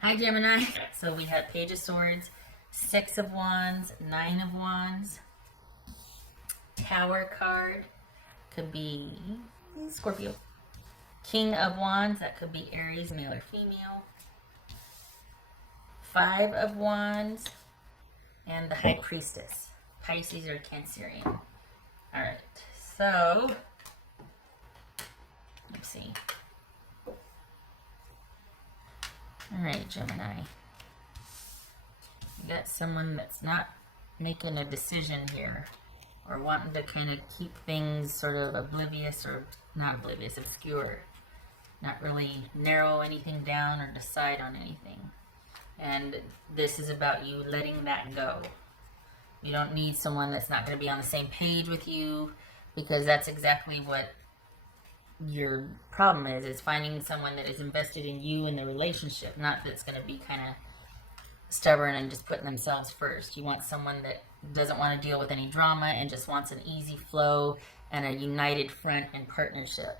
Hi, Gemini. So we have Page of Swords, Six of Wands, Nine of Wands, Tower card, could be Scorpio. King of Wands, that could be Aries, male or female. Five of Wands, and the High Priestess, Pisces or Cancerian. All right, so let's see. All right, Gemini. You got someone that's not making a decision here, or wanting to kind of keep things sort of oblivious, or not oblivious, obscure. Not really narrow anything down or decide on anything. And this is about you letting that go. You don't need someone that's not going to be on the same page with you, because that's exactly what your problem is finding someone that is invested in you and the relationship, not that's going to be kind of stubborn and just putting themselves first. You want someone that doesn't want to deal with any drama and just wants an easy flow and a united front and partnership.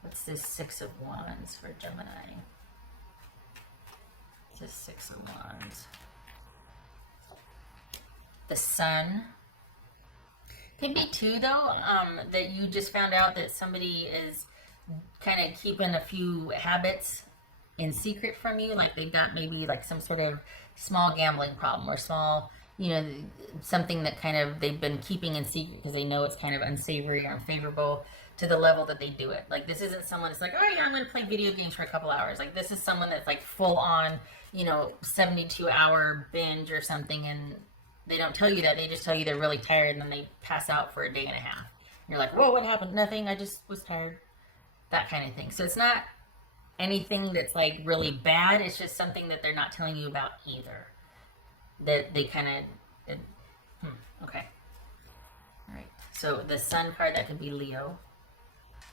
What's this Six of Wands for Gemini? This Six of Wands. The Sun. Could be too, though, that you just found out that somebody is kind of keeping a few habits in secret from you. Like they've got maybe like some sort of small gambling problem, or small, something that kind of they've been keeping in secret because they know it's kind of unsavory or unfavorable to the level that they do it. Like this isn't someone that's like, oh yeah, I'm going to play video games for a couple hours. Like this is someone that's like full on, 72-hour binge or something, and they don't tell you that. They just tell you they're really tired, and then they pass out for a day and a half. And you're like, whoa, what happened? Nothing. I just was tired. That kind of thing. So it's not anything that's like really bad. It's just something that they're not telling you about either. That they kind of, okay. All right. So the Sun card, that could be Leo.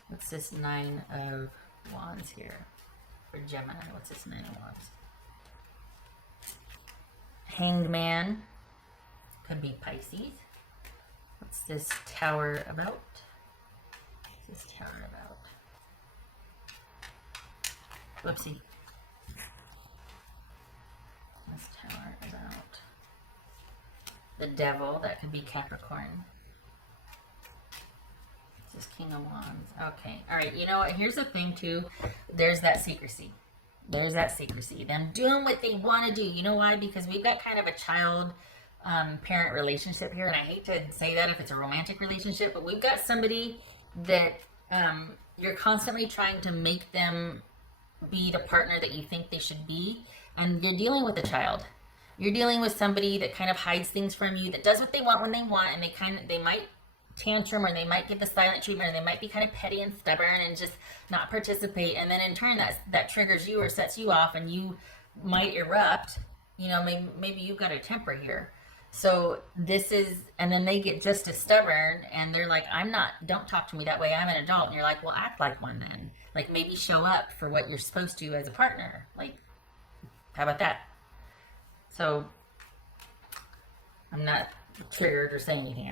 What's this Nine of Wands here for Gemini? What's this Nine of Wands? Hanged Man. Could be Pisces. What's this Tower about? What's this Tower about? Whoopsie. This Tower about the Devil. That could be Capricorn. This is King of Wands. Okay. All right. You know what? Here's the thing, too. There's that secrecy. There's that secrecy. Them doing what they want to do. You know why? Because we've got kind of a child parent relationship here, and I hate to say that if it's a romantic relationship, but we've got somebody that you're constantly trying to make them be the partner that you think they should be, and you're dealing with a child. You're dealing with somebody that kind of hides things from you, that does what they want when they want, and they might tantrum, or they might give the silent treatment, or they might be kind of petty and stubborn and just not participate, and then in turn that triggers you or sets you off, and you might erupt. Maybe you've got a temper here. So this is, and then they get just as stubborn, and they're like, don't talk to me that way, I'm an adult. And you're like, well, act like one then. Like, maybe show up for what you're supposed to as a partner. Like, how about that? So, I'm not triggered or saying anything.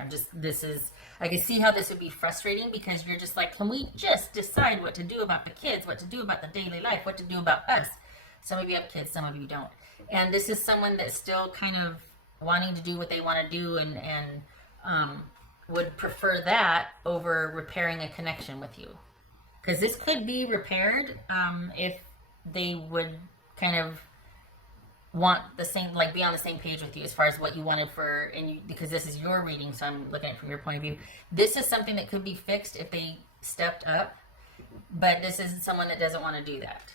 I can see how this would be frustrating, because you're just like, can we just decide what to do about the kids, what to do about the daily life, what to do about us? Some of you have kids, some of you don't. And this is someone that's still kind of wanting to do what they want to do, and would prefer that over repairing a connection with you. Because this could be repaired if they would kind of want the same, like be on the same page with you as far as what you wanted because this is your reading, so I'm looking at it from your point of view. This is something that could be fixed if they stepped up, but this is someone that doesn't want to do that.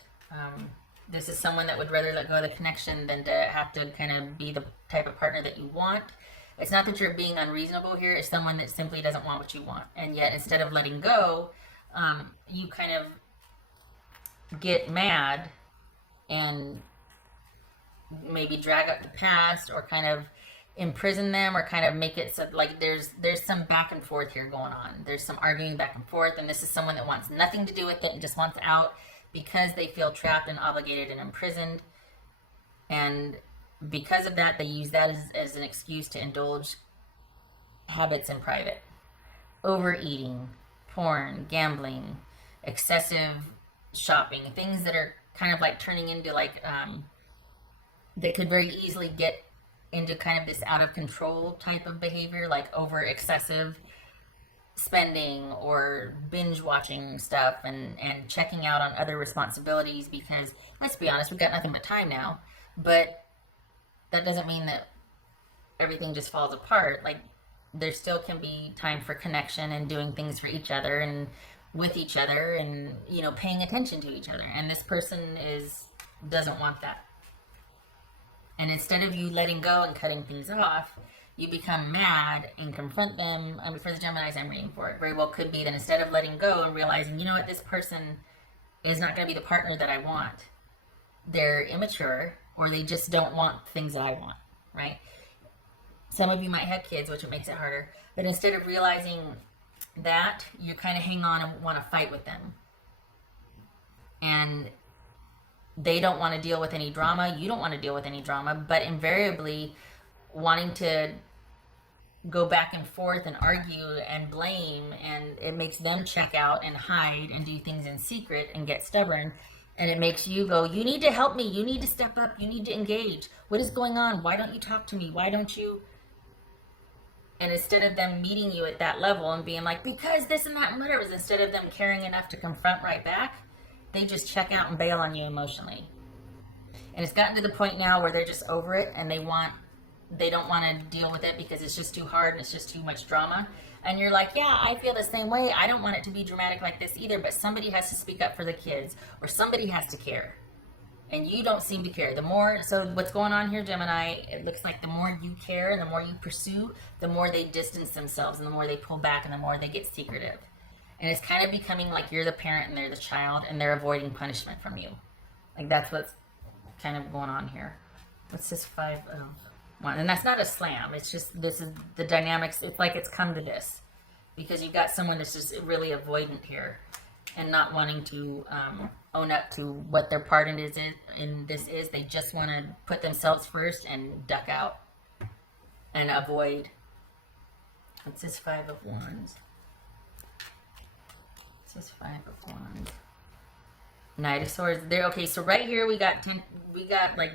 This is someone that would rather let go of the connection than to have to kind of be the type of partner that you want. It's not that you're being unreasonable here. It's someone that simply doesn't want what you want. And yet, instead of letting go, you kind of get mad and maybe drag up the past, or kind of imprison them, or kind of make it so, like there's some back and forth here going on. There's some arguing back and forth, and this is someone that wants nothing to do with it and just wants out, because they feel trapped and obligated and imprisoned. And because of that, they use that as an excuse to indulge habits in private. Overeating, porn, gambling, excessive shopping, things that are kind of like turning into like they could very easily get into kind of this out of control type of behavior, like over excessive spending or binge watching stuff and checking out on other responsibilities, because let's be honest, we've got nothing but time now. But that doesn't mean that everything just falls apart. Like, there still can be time for connection and doing things for each other and with each other, and paying attention to each other. And this person doesn't want that. And instead of you letting go and cutting things off, you become mad and confront them. I mean, for the Geminis I'm reading for, it very well could be that instead of letting go and realizing, you know what, this person is not going to be the partner that I want. They're immature, or they just don't want things that I want, right? Some of you might have kids, which makes it harder. But instead of realizing that, you kind of hang on and want to fight with them. And they don't want to deal with any drama. You don't want to deal with any drama. But invariably, wanting to go back and forth and argue and blame, and it makes them check out and hide and do things in secret and get stubborn. And it makes you go, you need to help me. You need to step up. You need to engage. What is going on? Why don't you talk to me? Why don't you? And instead of them meeting you at that level and being like, because this and that and whatever, instead of them caring enough to confront right back, they just check out and bail on you emotionally. And it's gotten to the point now where they're just over it, and they don't want to deal with it because it's just too hard and it's just too much drama. And you're like, yeah, I feel the same way. I don't want it to be dramatic like this either, but somebody has to speak up for the kids, or somebody has to care. And you don't seem to care. So what's going on here, Gemini, it looks like the more you care and the more you pursue, the more they distance themselves and the more they pull back and the more they get secretive. And it's kind of becoming like you're the parent and they're the child, and they're avoiding punishment from you. Like, that's what's kind of going on here. What's this 5 of 1? And that's not a slam. It's just, this is the dynamics. It's like it's come to this because you've got someone that's just really avoidant here and not wanting to own up to what their part in this is. They just want to put themselves first and duck out and avoid. What's this 5 of Wands? What's this 5 of Wands? Knight of Swords. There. Okay, so right here we got like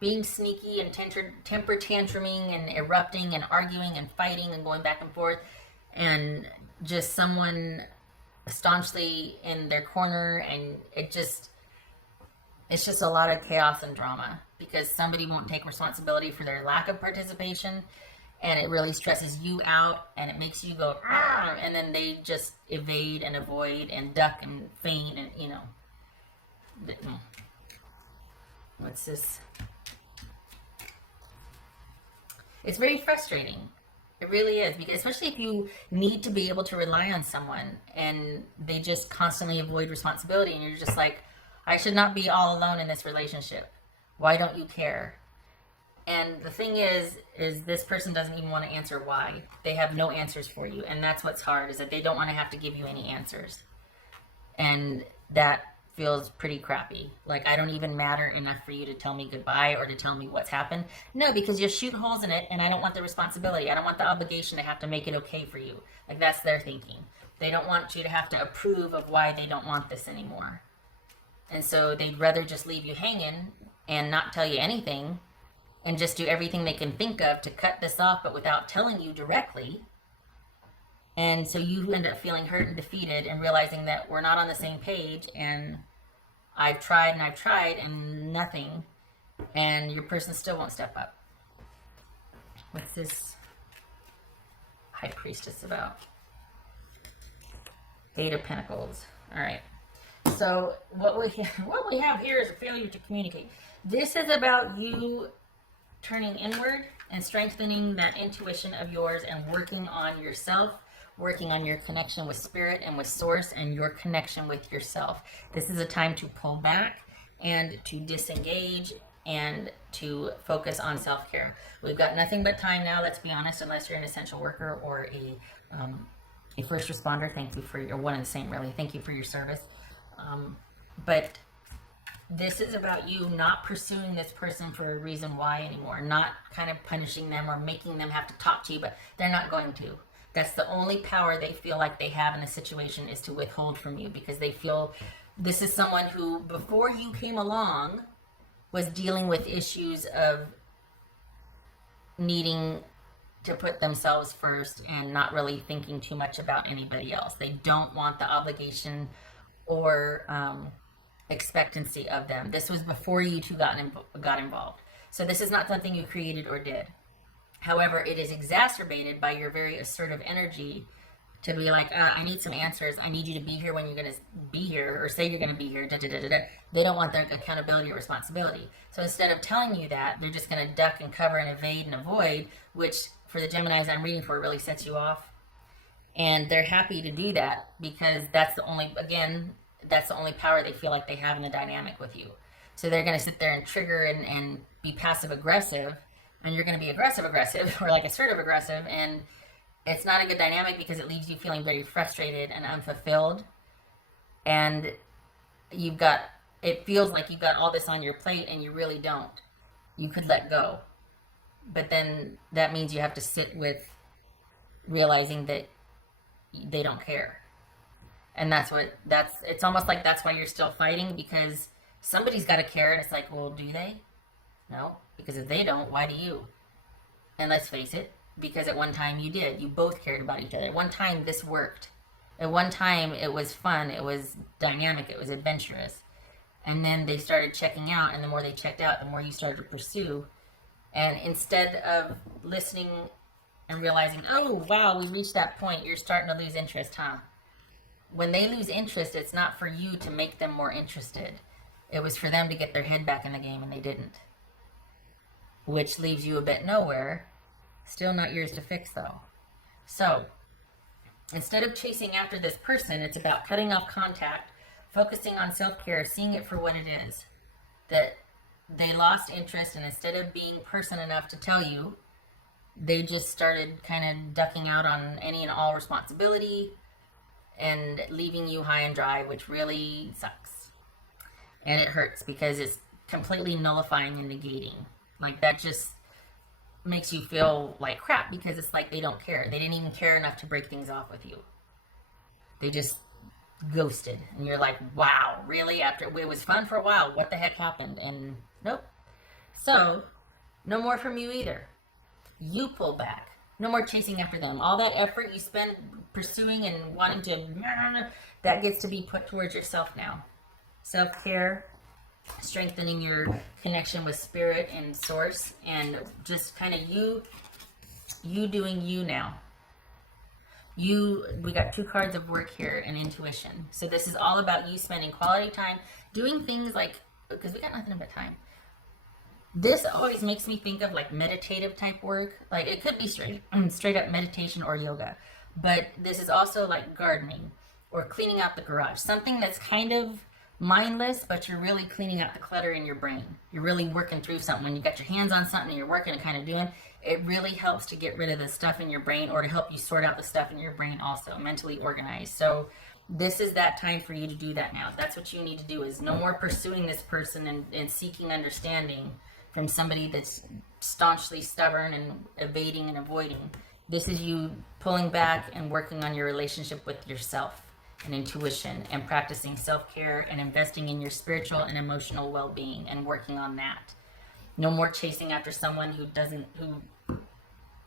being sneaky and temper tantruming and erupting and arguing and fighting and going back and forth, and just someone staunchly in their corner, and it's just a lot of chaos and drama because somebody won't take responsibility for their lack of participation, and it really stresses you out and it makes you go, and then they just evade and avoid and duck and feint, and what's this? It's very frustrating. It really is, because especially if you need to be able to rely on someone and they just constantly avoid responsibility, and you're just like, I should not be all alone in this relationship. Why don't you care? And the thing is this person doesn't even want to answer why. They have no answers for you, and that's what's hard, is that they don't want to have to give you any answers. And that feels pretty crappy. Like, I don't even matter enough for you to tell me goodbye or to tell me what's happened. No, because you'll shoot holes in it, and I don't want the responsibility. I don't want the obligation to have to make it okay for you. Like, that's their thinking. They don't want you to have to approve of why they don't want this anymore. And so they'd rather just leave you hanging and not tell you anything and just do everything they can think of to cut this off, but without telling you directly. And so you end up feeling hurt and defeated and realizing that we're not on the same page, and I've tried and nothing, and your person still won't step up. What's this High Priestess about? 8 of Pentacles. All right. So what we have here is a failure to communicate. This is about you turning inward and strengthening that intuition of yours and working on yourself, working on your connection with spirit and with source and your connection with yourself. This is a time to pull back and to disengage and to focus on self-care. We've got nothing but time now, let's be honest, unless you're an essential worker or a first responder. Thank you for your, one and the same really, thank you for your service. But this is about you not pursuing this person for a reason why anymore, not kind of punishing them or making them have to talk to you, but they're not going to. That's the only power they feel like they have in a situation, is to withhold from you, because they feel this is someone who, before you came along, was dealing with issues of needing to put themselves first and not really thinking too much about anybody else. They don't want the obligation or expectancy of them. This was before you two got involved. So this is not something you created or did. However, it is exacerbated by your very assertive energy to be like, I need some answers. I need you to be here when you're going to be here, or say you're going to be here. Da, da, da, da, da. They don't want their accountability or responsibility. So instead of telling you that, they're just going to duck and cover and evade and avoid, which for the Geminis I'm reading for really sets you off. And they're happy to do that because that's the only, again, that's the only power they feel like they have in the dynamic with you. So they're going to sit there and trigger and be passive aggressive, and you're going to be aggressive or like assertive aggressive, and it's not a good dynamic because it leaves you feeling very frustrated and unfulfilled. And it feels like you've got all this on your plate and you really don't. You could let go. But then that means you have to sit with realizing that they don't care. And it's almost like that's why you're still fighting, because somebody's got to care. And it's like, well, do they? No, because if they don't, why do you? And let's face it, because at one time you did. You both cared about each other. At one time this worked. At one time it was fun. It was dynamic. It was adventurous. And then they started checking out, and the more they checked out, the more you started to pursue. And instead of listening and realizing, oh, wow, we reached that point, you're starting to lose interest, huh? When they lose interest, it's not for you to make them more interested. It was for them to get their head back in the game, and they didn't. Which leaves you a bit nowhere. Still not yours to fix, though. So, instead of chasing after this person, it's about cutting off contact, focusing on self-care, seeing it for what it is. That they lost interest, and instead of being person enough to tell you, they just started kind of ducking out on any and all responsibility and leaving you high and dry, which really sucks. And it hurts because it's completely nullifying and negating. Like, that just makes you feel like crap, because it's like they don't care. They didn't even care enough to break things off with you. They just ghosted, and you're like, wow, really? After it was fun for a while, what the heck happened? And nope. So no more from you either. You pull back. No more chasing after them. All that effort you spend pursuing and wanting to, that gets to be put towards yourself now. Self-care, strengthening your connection with spirit and source, and just kind of you doing you now. We got 2 cards of work here and intuition. So this is all about you spending quality time doing things like, because we got nothing but time. This always makes me think of like meditative type work. Like, it could be straight up meditation or yoga, but this is also like gardening or cleaning out the garage. Something that's kind of mindless, but you're really cleaning out the clutter in your brain. You're really working through something. When you got your hands on something and you're working and kind of doing, it really helps to get rid of the stuff in your brain, or to help you sort out the stuff in your brain also, mentally organized. So this is that time for you to do that now. That's what you need to do, is no more pursuing this person and seeking understanding from somebody that's staunchly stubborn and evading and avoiding. This is you pulling back and working on your relationship with yourself and intuition, and practicing self-care and investing in your spiritual and emotional well-being and working on that. No more chasing after someone who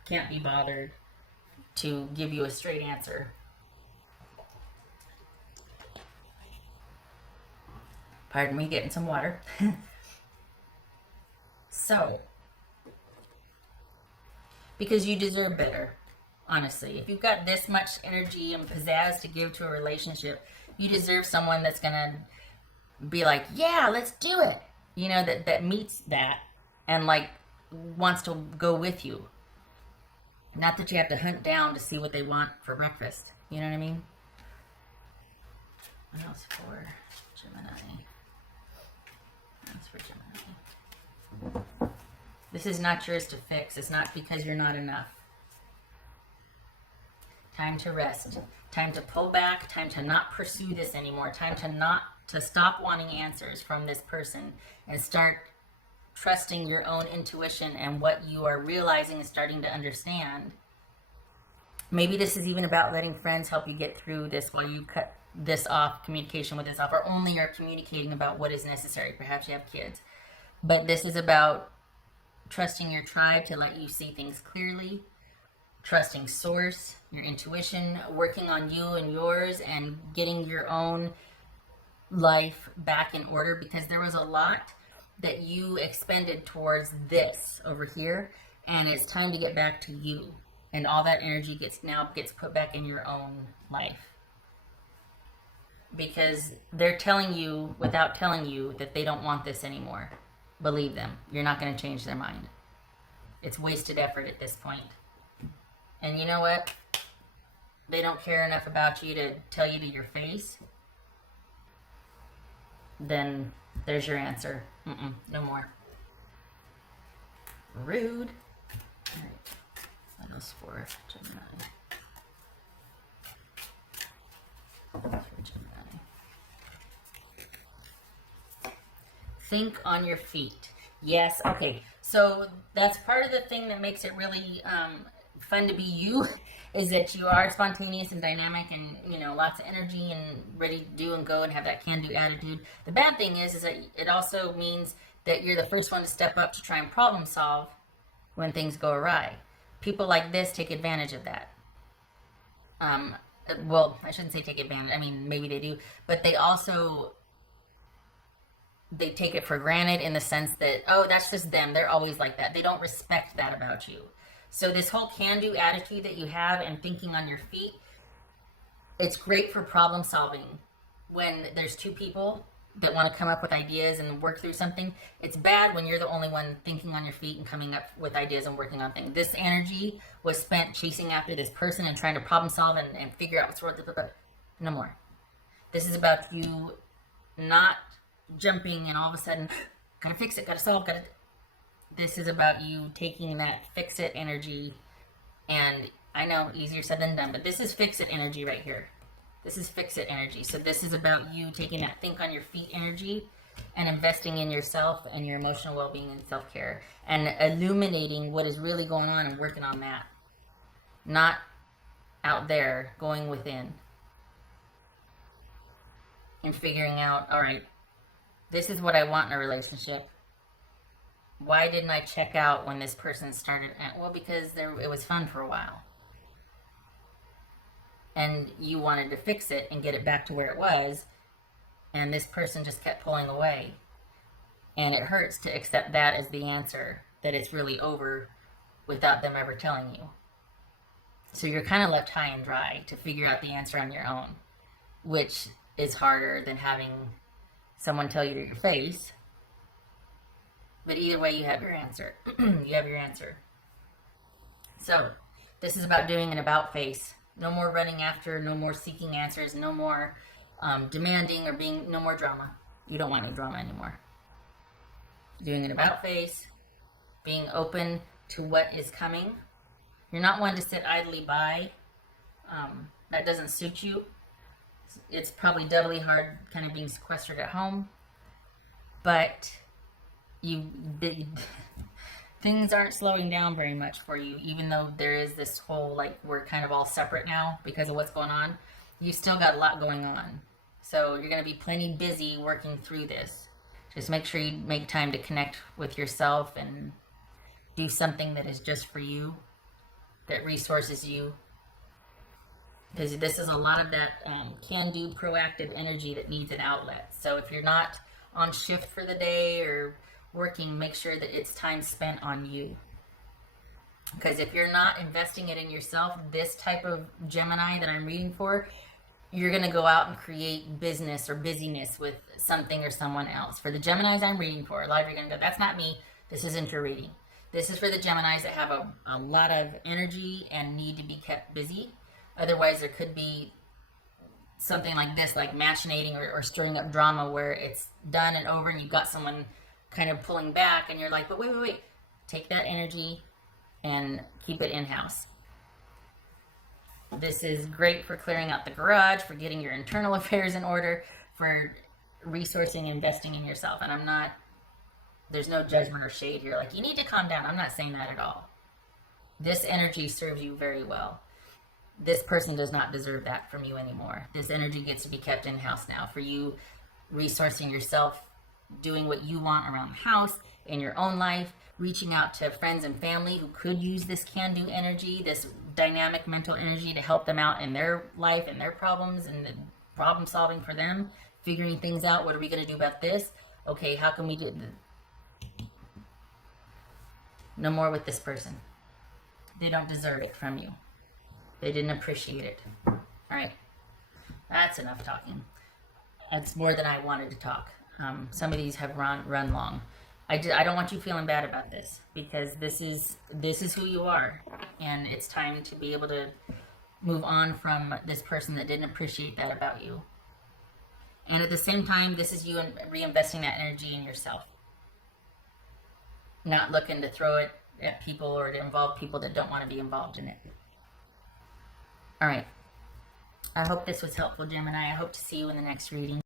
can't be bothered to give you a straight answer. Pardon me, getting some water. So, because you deserve better. Honestly, if you've got this much energy and pizzazz to give to a relationship, you deserve someone that's gonna be like, yeah, let's do it. You know, that meets that and like wants to go with you. Not that you have to hunt down to see what they want for breakfast. You know what I mean? What else for Gemini? That's for Gemini. This is not yours to fix. It's not because you're not enough. Time to rest. Time to pull back. Time to not pursue this anymore. Time to stop wanting answers from this person and start trusting your own intuition and what you are realizing and starting to understand. Maybe this is even about letting friends help you get through this while you cut this off, communication with this off, or only are communicating about what is necessary. Perhaps you have kids. But this is about trusting your tribe to let you see things clearly, trusting source, your intuition, working on you and yours, and getting your own life back in order, because there was a lot that you expended towards this over here, and it's time to get back to you, and all that energy gets put back in your own life, because they're telling you without telling you that they don't want this anymore. Believe them, you're not going to change their mind. It's wasted effort at this point. And you know what? They don't care enough about you to tell you to your face. Then there's your answer. No more. Rude. All right. That was for Gemini. Think on your feet. Yes. Okay. So that's part of the thing that makes it really fun to be you, is that you are spontaneous and dynamic, and lots of energy and ready to do and go and have that can-do attitude. The bad thing is that it also means that you're the first one to step up to try and problem solve when things go awry. People like this take advantage of that. Well, I shouldn't say take advantage. I mean, maybe they do, but they take it for granted, in the sense that, oh, that's just them. They're always like that. They don't respect that about you. So this whole can-do attitude that you have and thinking on your feet, it's great for problem solving. When there's two people that want to come up with ideas and work through something, it's bad when you're the only one thinking on your feet and coming up with ideas and working on things. This energy was spent chasing after this person and trying to problem solve and figure out what's wrong. No more. This is about you not jumping and all of a sudden, gotta fix it, gotta solve, gotta... This is about you taking that fix-it energy, and I know, easier said than done, but this is fix-it energy right here. This is fix-it energy. So this is about you taking that think on your feet energy and investing in yourself and your emotional well-being and self-care, and illuminating what is really going on and working on that. Not out there, going within. And figuring out, all right, this is what I want in a relationship. Why didn't I check out when this person started? Well, because it was fun for a while. And you wanted to fix it and get it back to where it was. And this person just kept pulling away. And it hurts to accept that as the answer, that it's really over, without them ever telling you. So you're kind of left high and dry to figure out the answer on your own, which is harder than having someone tell you to your face. But either way, you have your answer. You have your answer. So this is about doing an about face. No more running after, no more seeking answers, no more demanding or no more drama. You don't want any drama anymore. Doing an about face, being open to what is coming. You're not one to sit idly by. That doesn't suit you. It's probably doubly hard kind of being sequestered at home. But things aren't slowing down very much for you, even though there is this whole, like, we're kind of all separate now because of what's going on. You still got a lot going on. So you're going to be plenty busy working through this. Just make sure you make time to connect with yourself and do something that is just for you, that resources you. Because this is a lot of that can-do proactive energy that needs an outlet. So if you're not on shift for the day or working, make sure that it's time spent on you. Because if you're not investing it in yourself, this type of Gemini that I'm reading for, you're going to go out and create business or busyness with something or someone else. For the Geminis I'm reading for, a lot of you are going to go, that's not me. This isn't your reading. This is for the Geminis that have a lot of energy and need to be kept busy. Otherwise, there could be something like this, like machinating or stirring up drama where it's done and over and you've got someone kind of pulling back and you're like, but wait. Take that energy and keep it in-house. This is great for clearing out the garage, for getting your internal affairs in order, for resourcing, investing in yourself. And there's no judgment or shade here. Like, you need to calm down. I'm not saying that at all. This energy serves you very well. This person does not deserve that from you anymore. This energy gets to be kept in-house now for you, resourcing yourself, doing what you want around the house, in your own life, reaching out to friends and family who could use this can-do energy, this dynamic mental energy to help them out in their life and their problems and the problem solving for them, figuring things out. What are we going to do about this? Okay, how can we do no more with this person? They don't deserve it from you. They didn't appreciate it. All right, that's enough talking. That's more than I wanted to talk. Some of these have run long. I don't want you feeling bad about this, because this is who you are, and it's time to be able to move on from this person that didn't appreciate that about you. And at the same time, this is you reinvesting that energy in yourself, not looking to throw it at people or to involve people that don't want to be involved in it. All right. I hope this was helpful, Gemini. I hope to see you in the next reading.